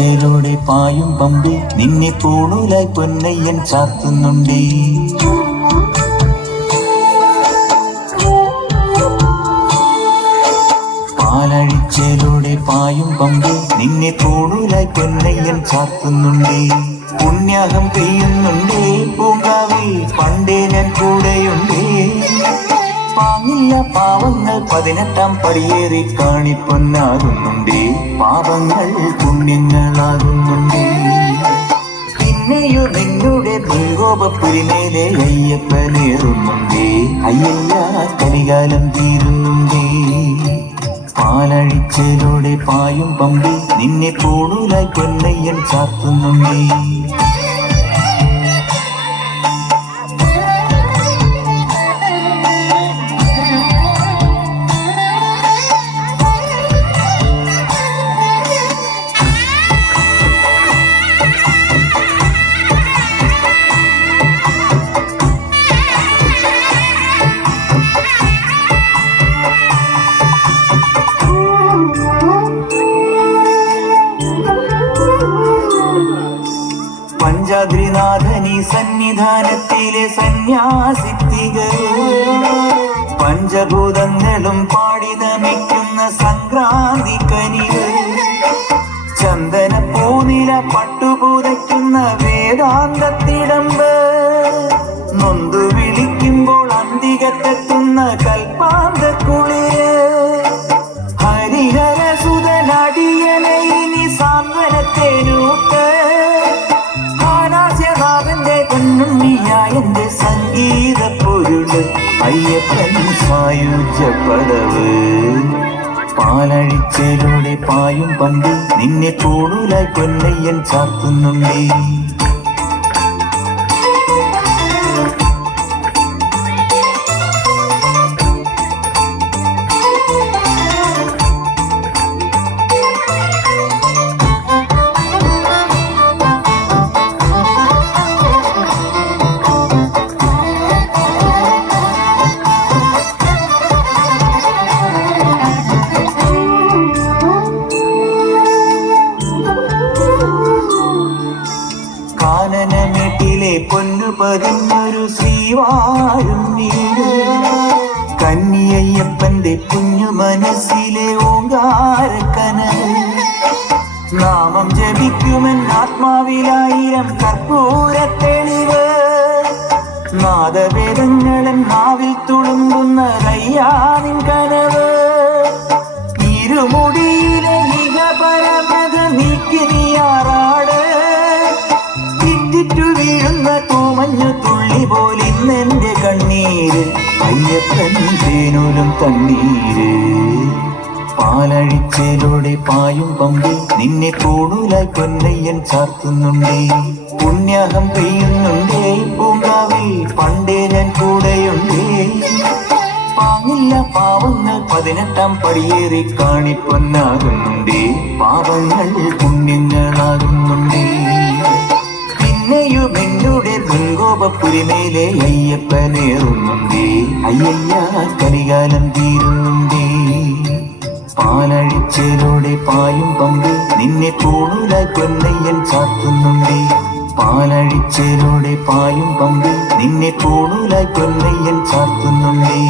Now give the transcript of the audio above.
പാലഴിച്ചേലൂടെ പായും പമ്പി നിന്നെ തൂണൂലായി പൊന്നയ്യൻ ചാർത്തുന്നുണ്ടേ. പാലഴിച്ചേലൂടെ പായും പമ്പി നിന്നെ തൂണൂലായി പൊന്നയ്യൻ ചാർത്തുന്നുണ്ടേ. പുണ്യാഹം പെയ്യുന്നുണ്ടേ പൂങ്കാവിൽ പണ്ടേ ഞാൻ കൂടെയുണ്ടേ. പാങ്ങില്ല പാവങ്ങൾ 18-ാം പടിയേറി കാണിപ്പൊന്നാകുന്നുണ്ടേ. പാപങ്ങൾ പുണ്യങ്ങളാകുന്നുണ്ടേ. പിന്നെയോ നിങ്ങളുടെ ഭൂകോപുരിമേലെ അയ്യപ്പനേറുന്നുണ്ടേ. അയ്യയ്യ കരികാലം തീരുന്നുണ്ടേ. പാലഴിച്ചേലൂടെ പായും പമ്പി നിന്നെ തൂണൂലായി പൊന്നയ്യൻ ചാർത്തുന്നുണ്ടേ. പഞ്ചാദ്രിനാഥനി സന്നിധാനത്തിലെ സന്യാസിത്തികൾ പഞ്ചഭൂതങ്ങളും പാടി നമിക്കുന്ന സംക്രാന്തി കനികൾ. ചന്ദന പൂനില പട്ടുപൂതയ്ക്കുന്ന വേദാന്തത്തിടമ്പ് നൊന്തു വിളിക്കുമ്പോൾ അന്തികത്തെത്തുന്ന കൽപ്പാന്ത കുളിര്. ഹരിഹര സുതനടിയനെ ഇനി സാന്ത്വനത്തേനൂത്ത് എന്റെ സംഗീത പൊരുള് അയ്യപ്പൻ സായുജ്യ പടവ്. പാലഴിച്ചേലൂടെ പായും പമ്പി നിന്നെ തൂണൂലായി പൊന്നയ്യൻ ചാർത്തുന്നുണ്ടേ. കാനനമേട്ടിലെ പൊന്നു പതിഞ്ഞൊരു ശ്രീവാഴും വീട്. കന്നിയയ്യപ്പന്റെ കുഞ്ഞു മനസ്സിലെ ഓങ്കാരക്കനൽ. നാമം ജപിക്കുമെൻ ആത്മാവിലായിരം കർപ്പൂര തെളിവ്. നാദവേദങ്ങളൻ നാവിൽ തുളുമ്പുന്ന കയ്യാനിൻ കനവ്. ഇരുമുടിയിലെ ഇഹപരമത നീക്കി നീയാറാട്. വീഴുന്ന തൂമഞ്ഞു തുള്ളി പോലിന്നെന്റെ കണ്ണീര്. അയ്യപ്പൻ തേനൂലും തണ്ണീര്. പാലഴിച്ചേലൂടെ പായും പമ്പി നിന്നെ തൂണൂലായി പൊന്നയ്യൻ ചാർത്തുന്നുണ്ടേ. പുണ്യാഹം പെയ്യുന്നുണ്ടേ പൂങ്കാവിൽ പണ്ടേ ഞാൻ കൂടെയുണ്ടേ. പാങ്ങില്ല പാവങ്ങൾ 18-ാം പടിയേറി കാണിപ്പൊന്നാകുന്നുണ്ടേ. പാപങ്ങൾ പുണ്യങ്ങളാകുന്നുണ്ടേ. പിന്നെയും എന്നുടെ ഭൂകോപുരിമേലെ അയ്യപ്പനേറുന്നുണ്ടേ. അയ്യയ്യ കരികാലം തീരുന്നുണ്ടേ. പാലഴിച്ചേലൂടെ പായും പമ്പി നിന്നെ തൂണൂലായി പൊന്നയ്യൻ ചാർത്തുന്നുണ്ടേ. പാലഴിച്ചേലൂടെ പായും പമ്പി നിന്നെ തൂണൂലായി പൊന്നയ്യൻ ചാർത്തുന്നുണ്ടേ.